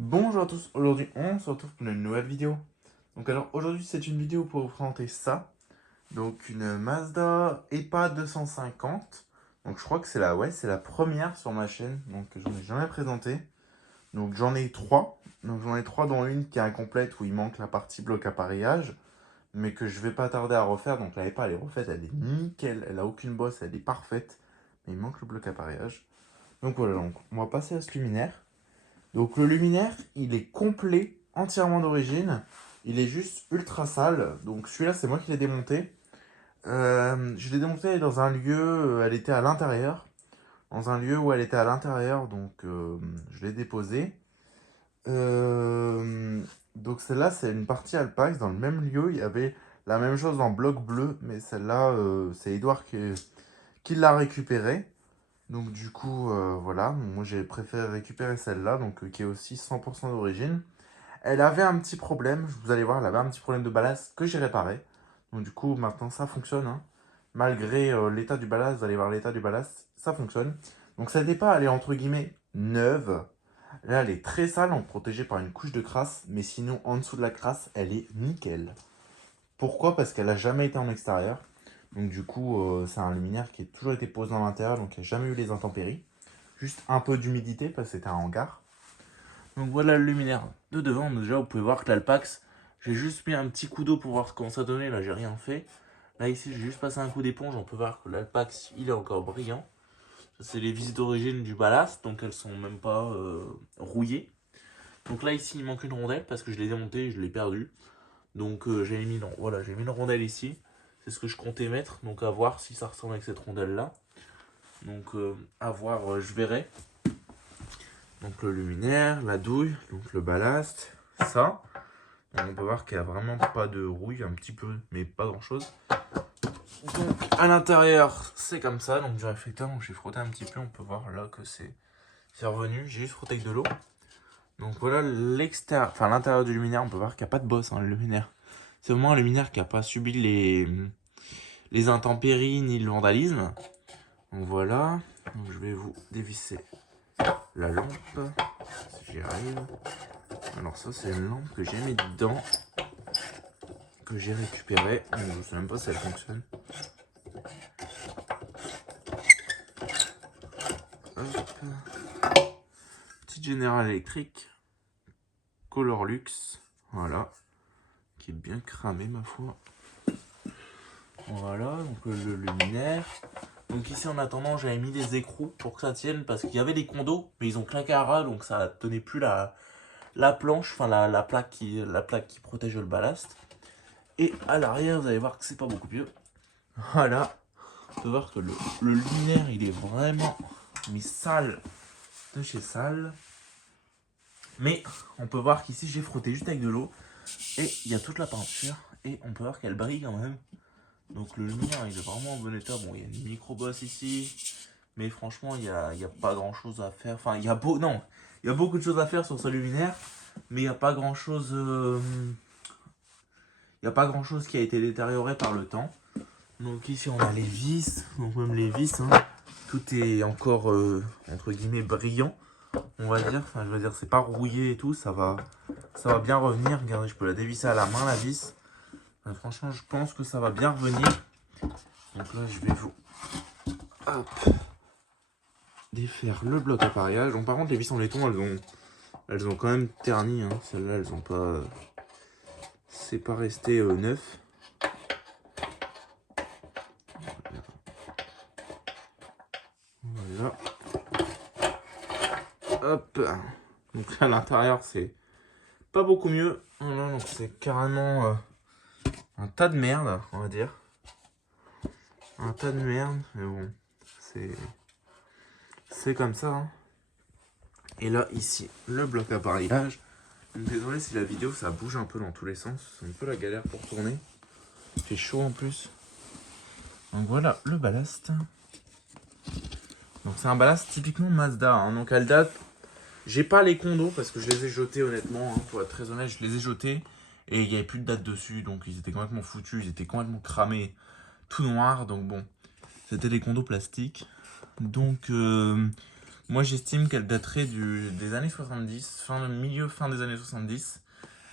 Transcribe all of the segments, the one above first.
Bonjour à tous, aujourd'hui on se retrouve pour une nouvelle vidéo. Donc alors aujourd'hui c'est une vidéo pour vous présenter ça. Donc une Mazda EPA 250. Donc je crois que c'est c'est la première sur ma chaîne, donc j'en ai jamais présenté. Donc j'en ai trois. Donc j'en ai trois dont une qui est incomplète où il manque la partie bloc appareillage. Mais que je vais pas tarder à refaire. Donc la EPA elle est refaite, elle est nickel, elle a aucune bosse, elle est parfaite. Mais il manque le bloc appareillage. Donc voilà, donc on va passer à ce luminaire. Donc le luminaire, il est complet, entièrement d'origine. Il est juste ultra sale. Donc celui-là, c'est moi qui l'ai démonté. Je l'ai démonté dans un lieu, elle était à l'intérieur. Dans un lieu où elle était à l'intérieur, donc je l'ai déposée. Euh, donc celle-là, c'est une partie Alpax. Dans le même lieu, il y avait la même chose en bloc bleu. Mais celle-là, c'est Edouard qui l'a récupérée. Donc du coup, voilà, moi j'ai préféré récupérer celle-là, donc qui est aussi 100% d'origine. Elle avait un petit problème, vous allez voir, elle avait un petit problème de ballast que j'ai réparé. Donc du coup, maintenant ça fonctionne, hein. Malgré l'état du ballast, vous allez voir l'état du ballast, ça fonctionne. Donc ça n'est pas, elle est entre guillemets neuve. Là, elle est très sale, donc protégée par une couche de crasse, mais sinon en dessous de la crasse, elle est nickel. Pourquoi? Parce qu'elle n'a jamais été en extérieur. Donc du coup, c'est un luminaire qui a toujours été posé dans l'intérieur, donc il n'y a jamais eu les intempéries. Juste un peu d'humidité parce que c'était un hangar. Donc voilà le luminaire de devant. Déjà, vous pouvez voir que l'Alpax, j'ai juste mis un petit coup d'eau pour voir comment ça donnait. Là, j'ai rien fait. Là, ici, j'ai juste passé un coup d'éponge. On peut voir que l'Alpax, il est encore brillant. Ça, c'est les vis d'origine du ballast, donc elles sont même pas rouillées. Donc là, ici, il manque une rondelle parce que je l'ai démontée et je l'ai perdue. Donc voilà, j'ai mis une rondelle ici. C'est ce que je comptais mettre. Donc à voir si ça ressemble avec cette rondelle là. Donc à voir, je verrai. Donc le luminaire, la douille, donc le ballast, ça. Donc, on peut voir qu'il n'y a vraiment pas de rouille, un petit peu, mais pas grand chose. Donc à l'intérieur, c'est comme ça. Donc du réflecteur, donc j'ai frotté un petit peu. On peut voir là que c'est revenu. J'ai juste frotté avec de l'eau. Donc voilà l'extérieur, enfin l'intérieur du luminaire. On peut voir qu'il n'y a pas de bosse, hein, le luminaire. C'est vraiment un luminaire qui n'a pas subi les intempéries ni le vandalisme. Donc voilà. Donc je vais vous dévisser la lampe, si j'y arrive. Alors ça c'est une lampe que j'ai mis dedans, que j'ai récupérée. Je ne sais même pas si elle fonctionne. Hop. Petite générale électrique, Color Luxe, voilà, qui est bien cramé ma foi. Voilà, donc le luminaire. Donc ici en attendant j'avais mis des écrous pour que ça tienne parce qu'il y avait des condos mais ils ont claqué à ras donc ça tenait plus la planche, enfin la plaque qui protège le ballast. Et à l'arrière vous allez voir que c'est pas beaucoup mieux. Voilà, on peut voir que le luminaire il est vraiment mais sale de chez sale. Mais on peut voir qu'ici j'ai frotté juste avec de l'eau et il y a toute la peinture et on peut voir qu'elle brille quand même. Donc le luminaire il est vraiment en bon état. Bon, il y a une micro bosse ici, mais franchement il y a pas grand chose à faire. Enfin, il y a beaucoup de choses à faire sur ce luminaire, mais il n'y a pas grand chose. Il n'y a pas grand chose qui a été détérioré par le temps. Donc ici on a les vis, donc même les vis, hein, tout est encore entre guillemets brillant, on va dire. Enfin, je veux dire, c'est pas rouillé et tout, ça va bien revenir. Regardez, je peux la dévisser à la main la vis. Franchement, je pense que ça va bien revenir. Donc là, je vais vous hop, défaire le bloc appareillage. Donc par contre, les vis en laiton, elles ont quand même terni. Hein. Celles-là, elles ont pas, c'est pas resté neuf. Voilà. Hop. Donc à l'intérieur, c'est pas beaucoup mieux. Voilà, donc c'est carrément un tas de merde, on va dire. Un tas de merde, mais bon, c'est comme ça. Hein. Et là, ici, le bloc appareillage. Désolé si la vidéo ça bouge un peu dans tous les sens, c'est un peu la galère pour tourner. Il fait chaud en plus. Donc voilà le ballast. Donc c'est un ballast typiquement Mazda. Hein. Donc elle date. J'ai pas les condos parce que je les ai jetés honnêtement. Hein, pour être très honnête, je les ai jetés. Et il n'y avait plus de date dessus. Donc ils étaient complètement foutus. Ils étaient complètement cramés. Tout noir. Donc bon. C'était des condos plastiques. Donc Moi, j'estime qu'elle daterait des années 70, fin des années 70,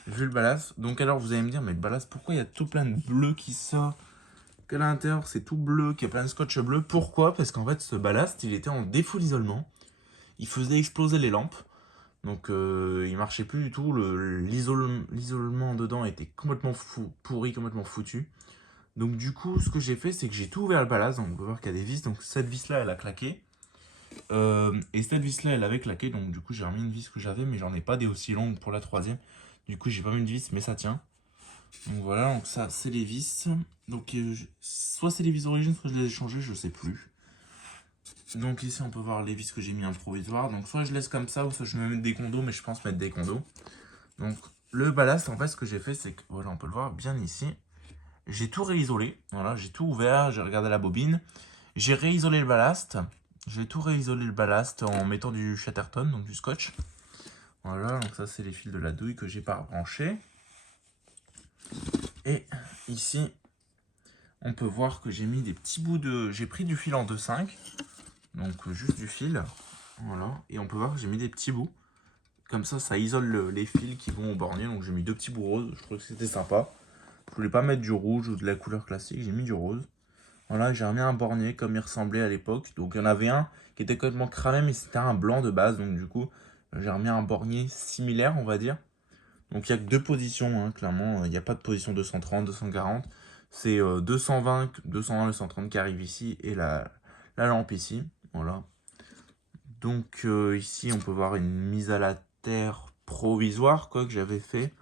vu le ballast. Donc alors, vous allez me dire, mais le ballast, pourquoi il y a tout plein de bleu qui sort? Qu'à l'intérieur, c'est tout bleu, qu'il y a plein de scotch bleu. Pourquoi? Parce qu'en fait, ce ballast, il était en défaut d'isolement. Il faisait exploser les lampes. Donc, il marchait plus du tout. L'isolement dedans était complètement pourri, complètement foutu. Donc, du coup, ce que j'ai fait, c'est que j'ai tout ouvert le ballast. Donc, on peut voir qu'il y a des vis. Donc, cette vis-là, elle a claqué. Et cette vis-là, elle avait claqué. Donc, du coup, j'ai remis une vis que j'avais, mais j'en ai pas des aussi longues pour la troisième. Du coup, j'ai pas mis de vis, mais ça tient. Donc, voilà. Donc, ça, c'est les vis. Donc, soit c'est les vis d'origine, soit je les ai changées, je sais plus. Donc, ici, on peut voir les vis que j'ai mis en provisoire. Donc, soit je laisse comme ça, ou soit je me mets des condos, mais je pense mettre des condos. Donc, le ballast, en fait, ce que j'ai fait, c'est que, voilà, on peut le voir bien ici. J'ai tout réisolé. Voilà, j'ai tout ouvert, j'ai regardé la bobine. J'ai réisolé le ballast. J'ai tout réisolé le ballast en mettant du Chatterton, donc du scotch. Voilà, donc ça, c'est les fils de la douille que j'ai pas rebranchés. Et ici, on peut voir que j'ai mis des petits bouts de... J'ai pris du fil en 2,5. Donc, juste du fil. Voilà. Et on peut voir que j'ai mis des petits bouts. Comme ça isole les fils qui vont au bornier. Donc, j'ai mis 2 petits bouts roses. Je trouvais que c'était sympa. Je voulais pas mettre du rouge ou de la couleur classique. J'ai mis du rose. Voilà, j'ai remis un bornier comme il ressemblait à l'époque. Donc, il y en avait un qui était complètement cramé, mais c'était un blanc de base. Donc, du coup, j'ai remis un bornier similaire, on va dire. Donc, il n'y a que 2 positions, hein, clairement. Il n'y a pas de position 230, 240. C'est 220, 220, 230 qui arrive ici et la lampe ici. Voilà. Donc, ici, on peut voir une mise à la terre provisoire, quoi, que j'avais fait.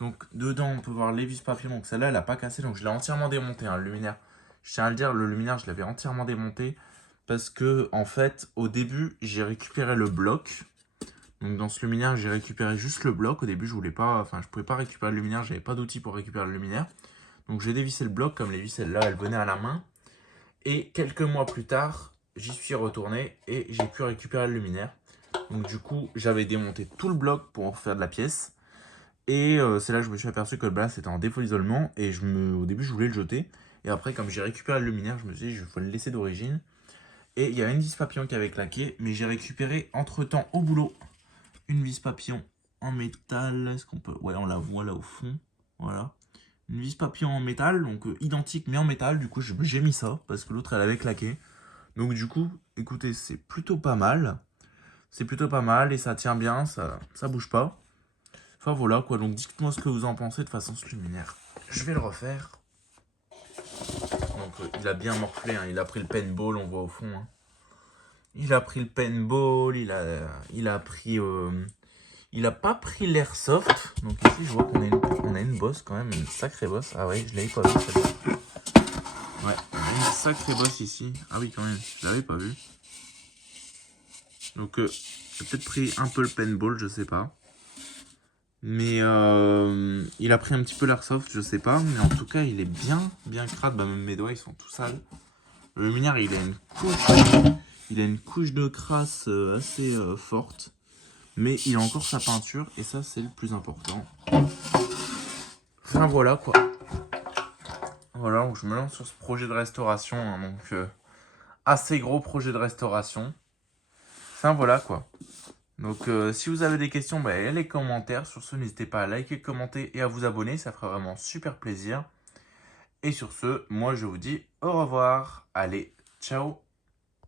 Donc, dedans, on peut voir les vis papillons. Donc, celle-là, elle n'a pas cassé. Donc, je l'ai entièrement démonté, hein, le luminaire. Je tiens à le dire, le luminaire, je l'avais entièrement démonté. Parce que, en fait, au début, j'ai récupéré le bloc. Donc, dans ce luminaire, j'ai récupéré juste le bloc. Au début, je voulais pas... Enfin, je pouvais pas récupérer le luminaire. J'avais pas d'outil pour récupérer le luminaire. Donc, j'ai dévissé le bloc. Comme les vis, celles-là, elles venaient à la main. Et quelques mois plus tard, j'y suis retourné. Et j'ai pu récupérer le luminaire. Donc, du coup, j'avais démonté tout le bloc pour faire de la pièce. Et c'est là que je me suis aperçu que le ballast était en défaut d'isolement. Et au début, je voulais le jeter. Et après, comme j'ai récupéré le luminaire, je me suis dit, il faut le laisser d'origine. Et il y a une vis papillon qui avait claqué. Mais j'ai récupéré entre-temps au boulot une vis papillon en métal. Est-ce qu'on peut... Ouais, on la voit là au fond. Voilà. Une vis papillon en métal, donc identique mais en métal. Du coup, j'ai mis ça parce que l'autre, elle avait claqué. Donc du coup, écoutez, c'est plutôt pas mal. C'est plutôt pas mal et ça tient bien, ça bouge pas. Enfin voilà quoi, donc dites-moi ce que vous en pensez de façon ce luminaire. Je vais le refaire. Donc il a bien morflé, hein, il a pris le paintball, on voit au fond. Hein. Il a pris le paintball, il a pris... il a pas pris l'airsoft. Donc ici je vois qu'on a une bosse quand même, une sacrée bosse. Ah ouais, je l'avais pas vu celle-là. Ouais, on a une sacrée bosse ici. Ah oui quand même, je l'avais pas vu. Donc j'ai peut-être pris un peu le paintball, je sais pas. Mais il a pris un petit peu l'airsoft, je sais pas. Mais en tout cas, il est bien crade. Bah, même mes doigts, ils sont tout sales. Le luminaire, il a une couche de crasse assez forte. Mais il a encore sa peinture. Et ça, c'est le plus important. Enfin, voilà, quoi. Voilà, donc je me lance sur ce projet de restauration. Hein, donc, assez gros projet de restauration. Enfin, voilà, quoi. Donc si vous avez des questions, bah, il y a les commentaires. Sur ce, n'hésitez pas à liker, commenter et à vous abonner. Ça ferait vraiment super plaisir. Et sur ce, moi je vous dis au revoir. Allez, ciao.